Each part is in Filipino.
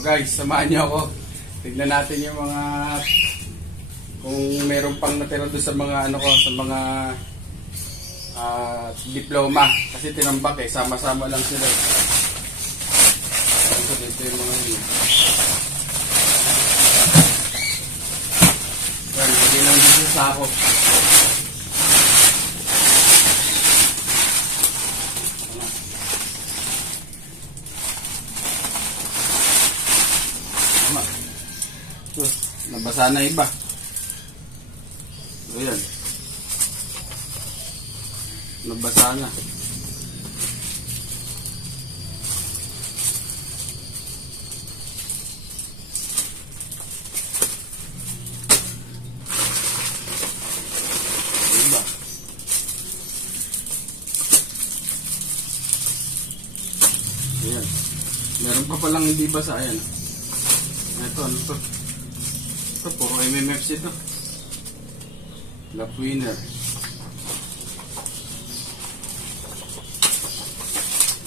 guys, samahan niyo ako. Tignan natin yung mga kung meron pang natira doon sa mga ano ko, sa mga diploma. Kasi tinambak eh, sama-sama lang sila. Ito yung mga yun. Yan, hindi lang dito sa ako. So, nabasa na iba. Ayan. Nabasa na. Iba. Ayan. Meron pa palang hindi basa. Ayan. Ito, ano to? Ito, puro MMFC ito. Lap winner.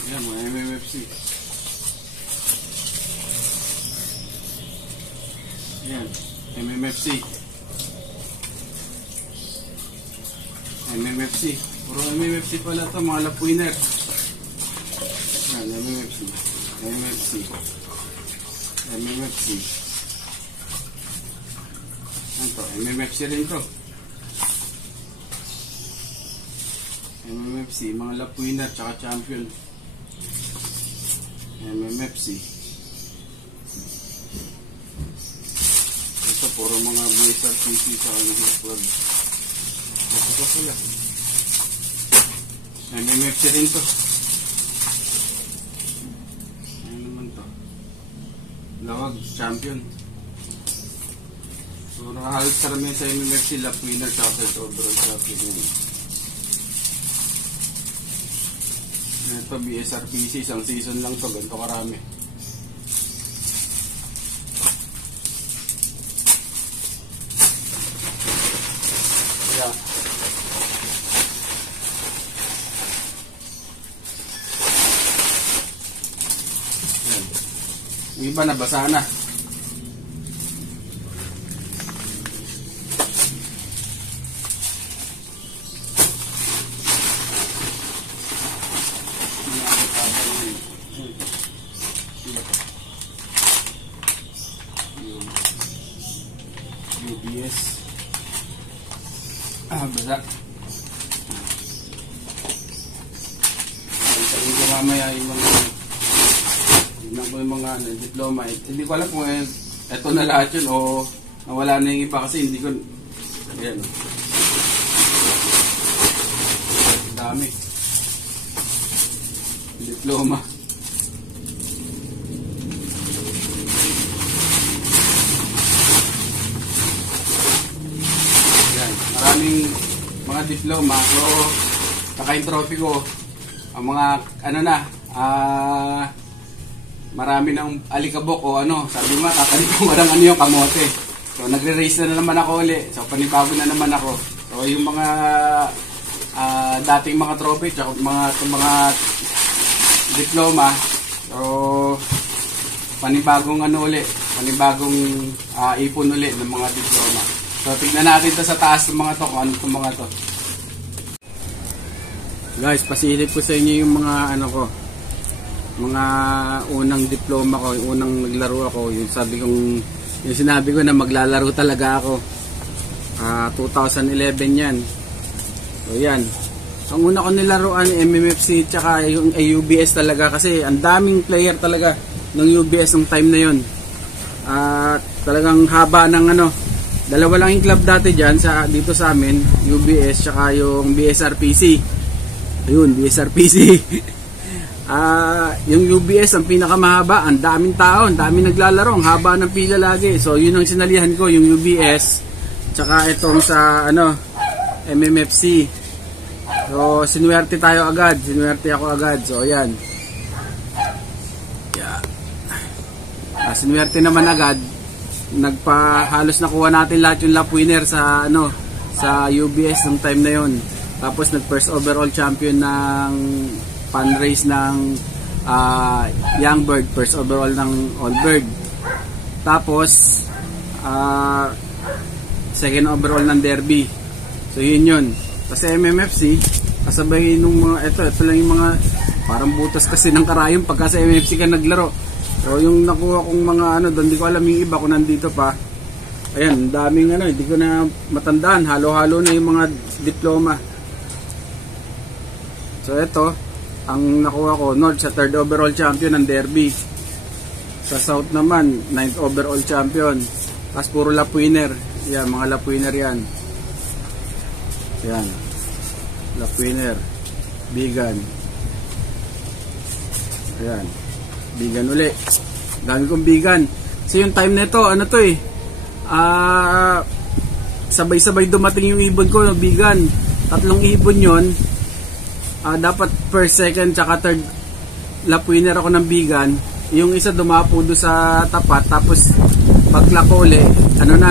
Ayan, mga MMFC. Ayan, MMFC. MMFC. Puro MMFC pala ito, mga lap winner. Ayan, MMFC. MMFC. MMFC. Ito, MMFC rin to. MMFC, mga lap winner tsaka champion. MMFC. Ito, puro mga Blizzard PC sa kanyang club. Ito pa pala. MMFC rin to. Ano naman to? Lawag, champion. So, nakahalit karamihan sa MMFC, lap winner, champion, overall champion. Ito, BSRPC, isang season lang to, ganito karami. Yeah. Yung iba nabasa na. UBS. Basa. Sabihin ko mamaya yung mga tignan ko yung mga diploma. Hindi ko alam kung ito na lahat yun o nawala na yung iba kasi hindi ko. Ayan. Dami. Diploma. Maraming mga diploma. So, kakain trophy ko. Ang mga, ano na, marami ng alikabok o ano. Sabi mo, tatalit ko marang ano yung kamote. So, nagre-race na naman ako ulit. So, panibago na naman ako. So, yung mga dating mga trophy, tsaka mga diploma. So, panibagong ano ulit. Panibagong ipon ulit ng mga diploma. So, tignan natin ito sa taas ng mga to, kung ano itong mga to. Guys, pasilip ko sa inyo yung mga ano ko, mga unang diploma ko, yung unang naglaro ako, yung sabi kong, yung sinabi ko na maglalaro talaga ako. 2011 yan. So, yan. Ang una ko nilaruan, MMFC, tsaka yung UBS talaga, kasi ang daming player talaga ng UBS ng time na yun. Talagang haba ng ano, dalawa lang yung club dati dyan dito sa amin, UBS tsaka yung BSRPC. Ayun, BSRPC. Yung UBS ang pinakamahaba, ang daming tao, ang daming naglalaro, ang haba ng pila lagi. So yun ang sinalihan ko, yung UBS tsaka itong sa ano, MMFC. So sinuwerte tayo agad, sinuwerte ako agad. So ayan. Yeah. Sinuwerte naman agad. Halos nakuha natin lahat yung lap winner sa ano, sa UBS ng time na yon. Tapos nag first overall champion ng fan race ng Young Bird, first overall ng All Bird. Tapos second overall ng Derby. So yun. Kasi MMFC, kasabay nung mga ito lang yung mga parang butas kasi ng karayom pagka sa MMFC ka naglaro. So yung nakuha kong mga doon, di ko alam yung iba kung nandito pa. Ayan, daming hindi ko na matandaan, halo-halo na yung mga diploma. So ito, ang nakuha ko, North sa 3rd overall champion ng Derby. Sa South naman, 9th overall champion. Tapos puro lap winner. Yan, mga lap winner yan. Yan. Lap winner. Bigan. Ayan. Bigan uli. Dami kong bigan. So yung time nito, sabay-sabay dumating yung ibon ko, bigan. 3 ibon yon. Dapat first, second, tsaka third lap winner ako ng bigan. Yung isa dumapo doon sa tapat, tapos pagklak ko uli,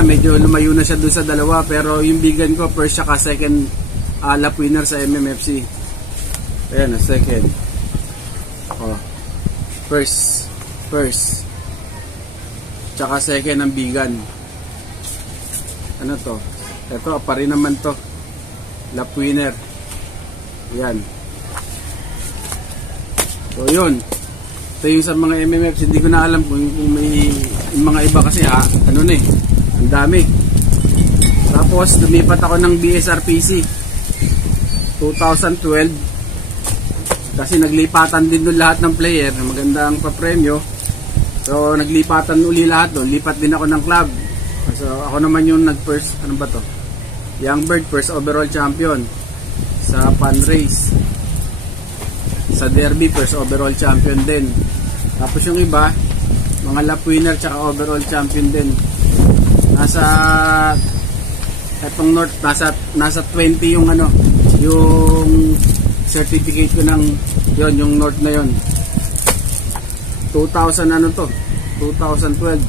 medyo lumayo na siya doon sa dalawa, pero yung bigan ko first tsaka second lap winner sa MMFC. Ayan, second. First tsaka second ang bigan. Ito pa rin naman to, lap winner. Yan. So yun, ito yung sa mga MMFs. Hindi ko na alam kung may yung mga iba kasi ang dami. Tapos lumipat ako ng BSRPC 2012 kasi naglipatan din doon lahat ng player, magandang papremyo. So naglipatan uli lahat doon, lipat din ako ng club. So ako naman yung nag-first, Young Bird, first overall champion sa Pan Race. Sa Derby, first overall champion din. Tapos yung iba, mga lap winner tsaka overall champion din. Etong North, nasa 20 yung yung certificate ko ng yung North na yon. 2012. 2012.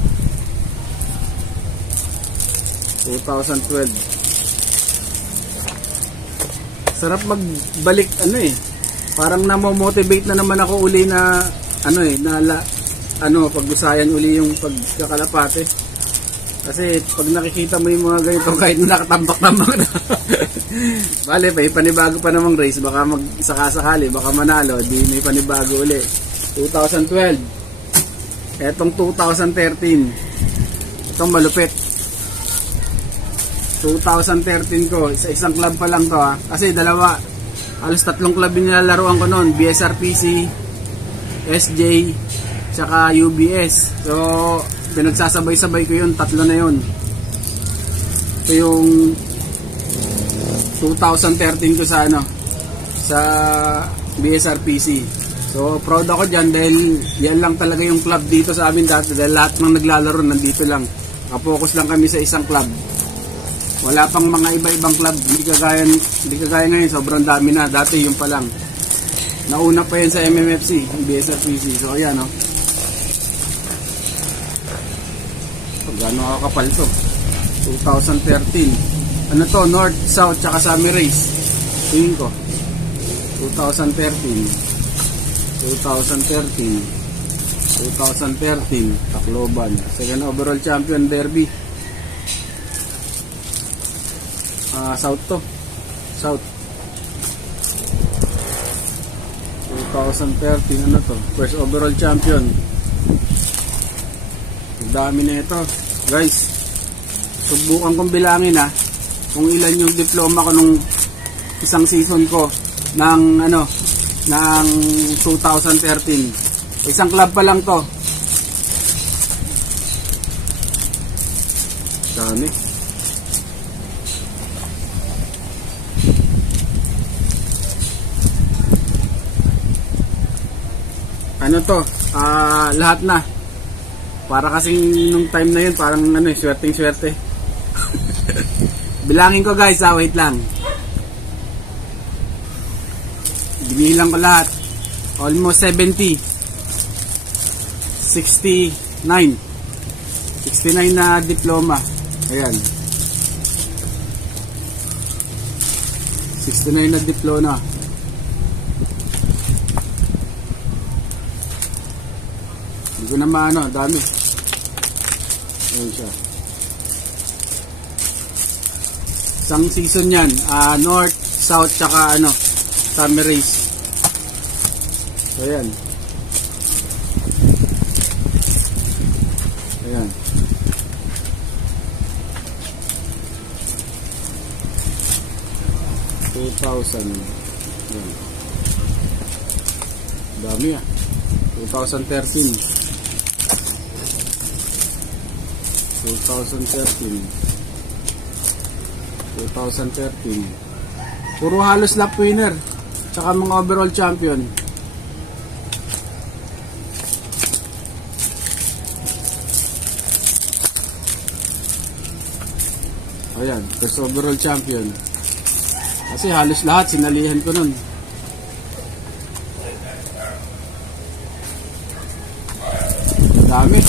Sarap magbalik parang namo-motivate na naman ako uli na pag-usayan uli yung pagkakalapate. Kasi pag nakikita mo yung mga ganito, kahit nakatambak-tambak na bale, may panibago pa namang race, baka magsakasakali, baka manalo, di may panibago uli. 2012. Etong 2013, itong malupit. 2013 ko, isang club pa lang to kasi halos 3 club yung nilalaroan ko noon, BSRPC, SJ, tsaka UBS. So pinagsasabay-sabay ko yun, 3 na yun. Ito yung 2013 ko sa BSRPC. So proud ako dyan dahil yan lang talaga yung club dito sa amin dati, dahil lahat ng naglalaro nandito lang. Nakapokus lang kami sa isang club. Wala pang mga iba-ibang club, hindi kagaya ngayon, sobrang dami na. Dati yung pa lang. Nauna pa yan sa MMFC, BSRPC. So ayan Gano'ng kakapal to. 2013. North, South, tsaka Sami Race. Tingin ko 2013 Tacloban, second overall champion Derby. South to. South 2013 first overall champion. Ang dami na ito, guys. Subukan kong bilangin kung ilan yung diploma ko nung isang season ko ng ng 2013. Isang club pa lang to. Dami. Lahat na. Para kasing nung time na yun, parang swerteng-swerte. Bilangin ko guys, wait lang. Binilang ko lahat. Almost 70. 69 na diploma. Ayan. 69 na diploma. Hindi ko na maano, dami. Ayan siya. Isang season yan, North, South, tsaka ano, Summer Race. So ayan. Ayan. Ayan. Dami 2013. 2013. Puro halos lap winner. Tsaka mga overall champion. Ayan, first overall champion. Kasi halos lahat sinalihan ko nun. Dami.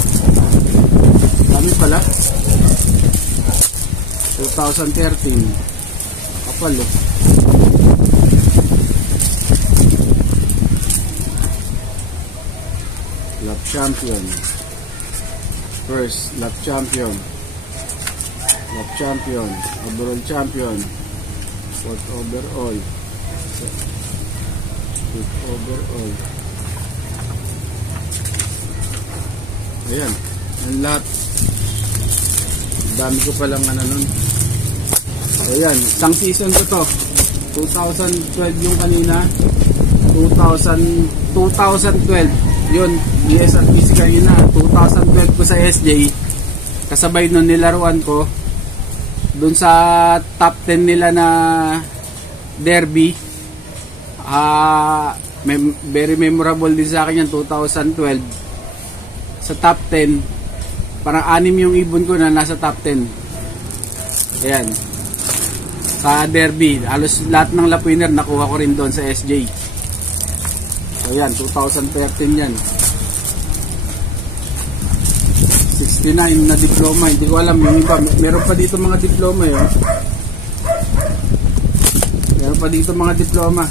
Dami pala. 2013. Kapal eh. Lap champion. First lap champion. Lap champion. Overall champion. Fourth overall. Fifth overall. Ayan. Ang lahat. Dami ko palang ano nun. Ayan. Isang season ko to. 2012 yung kanina. 2012. Yun. BSRPC kanina. 2012 ko sa SJ. Kasabay nun nilaruan ko. Dun sa top 10 nila na derby. Very memorable din sa akin yan. 2012. Sa top 10, parang 6 yung ibon ko na nasa top 10. Ayan. Sa derby, halos lahat ng lap winner nakuha ko rin doon sa SJ. So ayan, 2013 yan. 69 na diploma, hindi ko alam yung iba. Meron pa dito mga diploma yun. Meron pa dito mga diploma.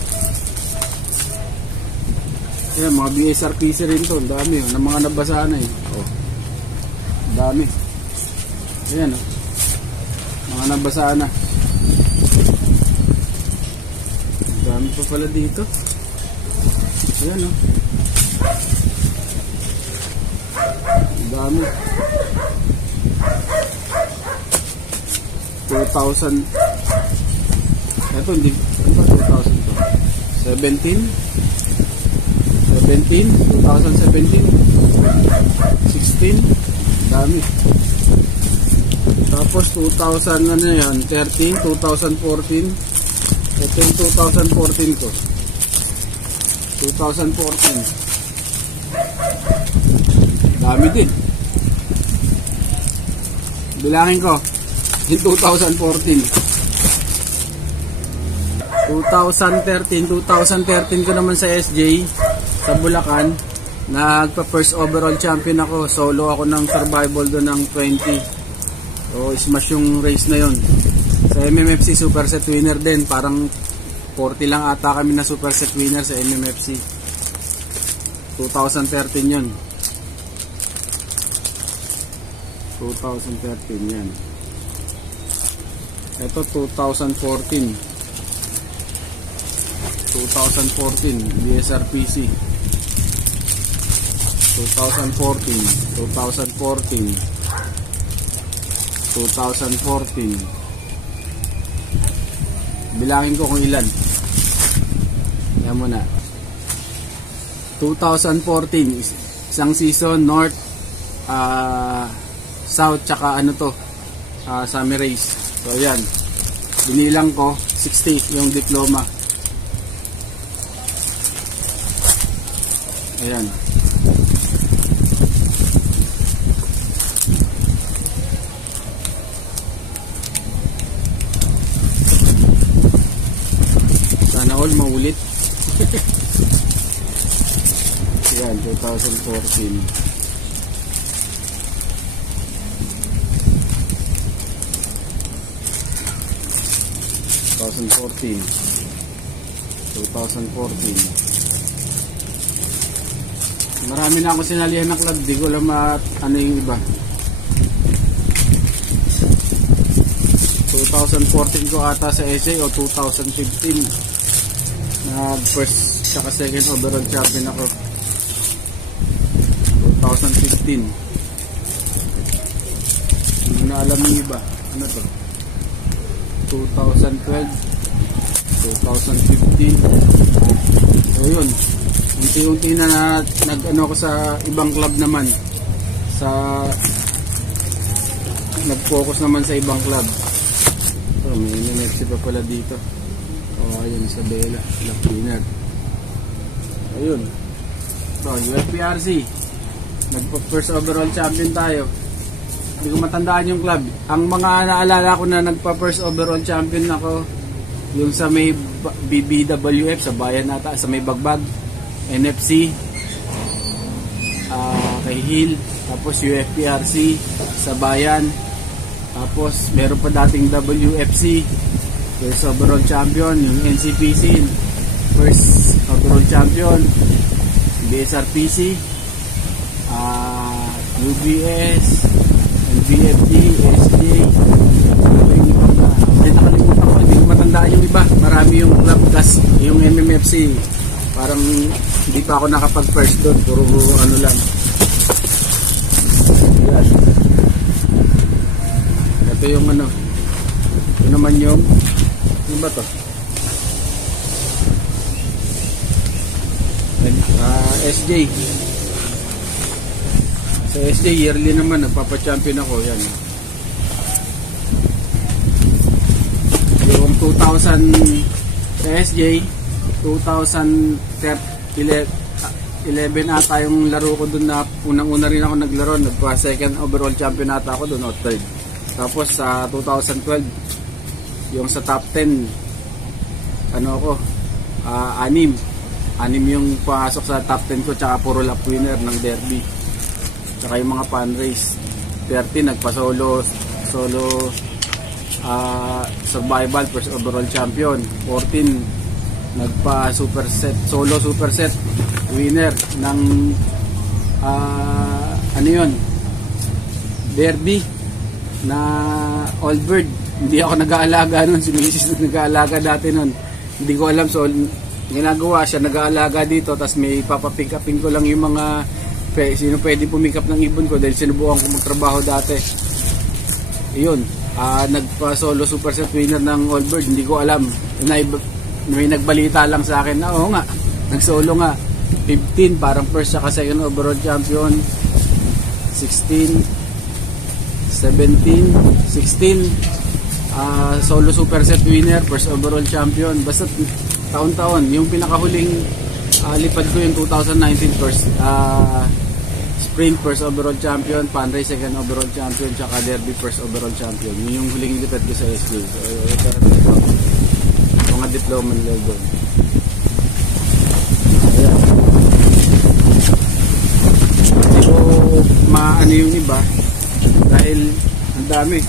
Ayan, mga BSRPC rin to. Dami yun, ng mga nabasa na eh. Oh. Dami. Ayan oh. Mga nabasa na. Dami pa pala dito. Ayan oh. Dami. 2000. Ito hindi. Ano ba 2000 to? 17? 2017, 16, dami. Tapos 2000 ano yan, 13, 2014. Ito yung 2014 ko. 2014. Dami din. Bilangin ko, yung 2014. 2013 ko naman sa SJ sa Bulacan, nagpa-first overall champion ako. Solo ako ng survival doon ng 20. So, smash yung race na yon. Sa MMFC super set winner din. Parang 40 lang ata kami na super set winner sa MMFC. 2013 yun. 2013 yan. Ito 2014 BSRPC 2014. Bilangin ko kung ilan. Yan muna. 2014 isang season, North, South, tsaka ano to, Summer Race. So ayan, binilang ko 60 yung diploma. Ayan. Sana all maulit. Ayan, 2014. 2014. Marami na akong sinalihan ng club, di ko alam ano yung iba. 2014 ko ata sa SA o 2015 nag first saka second overall champion ako. 2015 hindi na alam yung iba. Ano to? 2012 2015. So yun, unti-unti na nag-ano ko sa ibang club naman, sa nag-focus naman sa ibang club. So may NFC pa pala dito. Ayun, Isabela, left winner. Ayun. So UFPRC, nagpa-first overall champion tayo. Hindi ko matandaan yung club. Ang mga naalala ko na nagpa-first overall champion ako, yung sa may BBWF sa Bayan ata, sa may Bagbag, NFC, kay Hill, tapos UFPRC sa Bayan, tapos meron pa dating WFC, first overall champion, yung NCPC, first overall champion, BSRPC, UBS, BFD, SJ, nakalimutan ko, hindi ko matandaan yung iba. Marami yung club gas, yung MMFC. Parang hindi pa ako nakapag first doon, puro ano lang. Yan. Ito yung ano, ito naman yung, ano ba to? SJ. Sa SJ yearly naman, nagpapa-champion ako. Yan. Yung 2000 sa SJ, 2011 ata yung laro ko dun na unang-una rin ako naglaro. Nagpa-second overall champion ata ako dun, o third. Tapos sa 2012, yung sa top 10, ano ako, anim yung pasok sa top 10 ko, tsaka puro lap winner ng derby. Tsaka yung mga fan race. 30 nagpa-solo survival first overall champion. 14 nagpa superset, solo superset winner ng ano yun, derby na Old Bird. Hindi ako nag-aalaga nun, si Mrs. nag-aalaga dati nun, hindi ko alam. So ginagawa siya, nag-aalaga dito, tapos may papapick upin ko lang yung mga sino pwede pumikap ng ibon ko dahil sinubukan ko magtrabaho dati. Yun, nagpa-solo superset winner ng All Bird. Hindi ko alam, may nagbalita lang sa akin na oo nga, nag-solo nga. 15 parang first saka second overall champion. 16 17 16 solo superset winner, first overall champion. Basta taon-taon. Yung pinakahuling lipad ko yung 2019 first sprint first overall champion, fan race second overall champion, tsaka derby first overall champion. Yun yung huling lipad ko sa SJ. So ito mga diploma nila doon. Ayan. Hindi ko maano yung iba dahil ang dami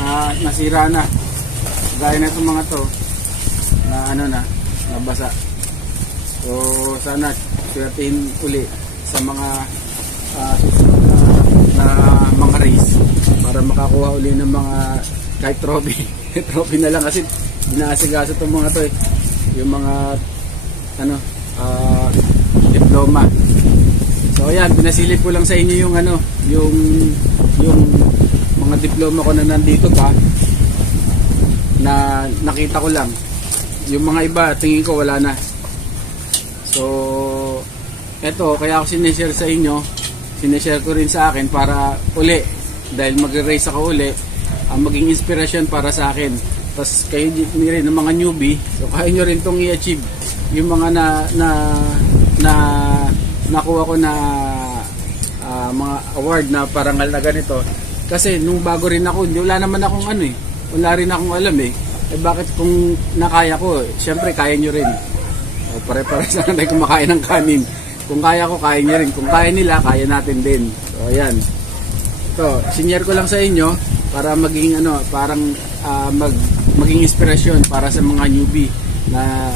na nasira na, gaya na itong mga to na ano na, nabasa. So sana swertihin uli sa mga susunod na mga race para makakuha uli ng mga kahit trophy. Trophy na lang kasi inaasigaso itong mga to yung mga ano diploma. So ayan, pinasilip ko lang sa inyo yung ano, yung mga diploma ko na nandito pa na nakita ko lang. Yung mga iba tingin ko wala na. So eto, kaya ako sineshare sa inyo, sineshare ko rin sa akin para uli, dahil mag-race ako uli, maging inspirasyon para sa akin. Tapos kayo rin ng mga newbie, so kaya nyo rin itong i-achieve yung mga nakuha ko na mga award na parangal na ganito. Kasi nung bago rin ako, wala naman akong ano wala rin akong alam bakit kung nakaya ko, syempre kaya nyo rin. Pare-pare sana tayo kumakain ng kanin. Kung kaya ko, kaya nyo rin. Kung kaya nila, kaya natin din. So ayan, ito, sinyer ko lang sa inyo para maging ano, parang maging inspirasyon para sa mga newbie na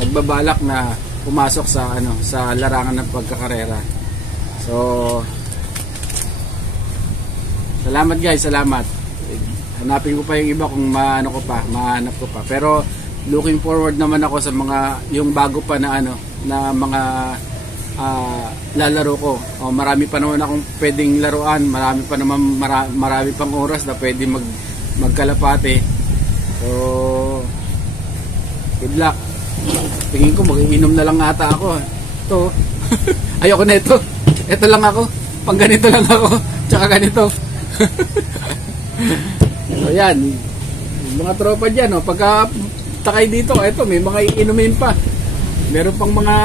nagbabalak na pumasok sa sa larangan ng pagkakarera. So salamat guys, salamat. Hanapin ko pa yung iba kung mahanap ko pa. Pero looking forward naman ako sa mga yung bago pa na na mga lalaro ko. Marami pa naman akong pwedeng laruan, marami pang oras na pwede magkalapate. So good luck. Tingin ko mag-iinom na lang ata ako. Ito. Ayoko na ito. Ito lang ako. Pang ganito lang ako. Tsaka ganito. So yan. Mga tropa dyan. Pagka takay dito, ito may mga iinumin pa. Meron pang mga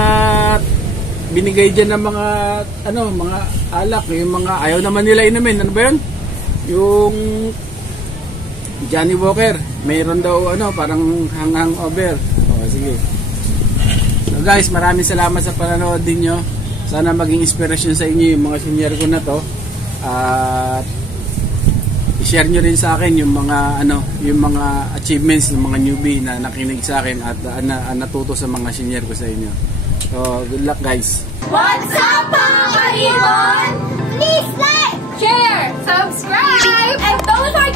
binigay dyan ng mga mga alak. Yung mga ayaw naman nila inumin. Ano ba yun? Yung Johnny Walker. Mayroon daw parang hangover. Sige. So guys, maraming salamat sa panonood ninyo. Sana maging inspirasyon sa inyo yung mga senior ko na to. At i-share nyo rin sa akin yung mga yung mga achievements ng mga newbie na nakinig sa akin at natuto sa mga senior ko sa inyo. So, good luck guys. What's up mga kaibon? Please like, share, subscribe, and don't forget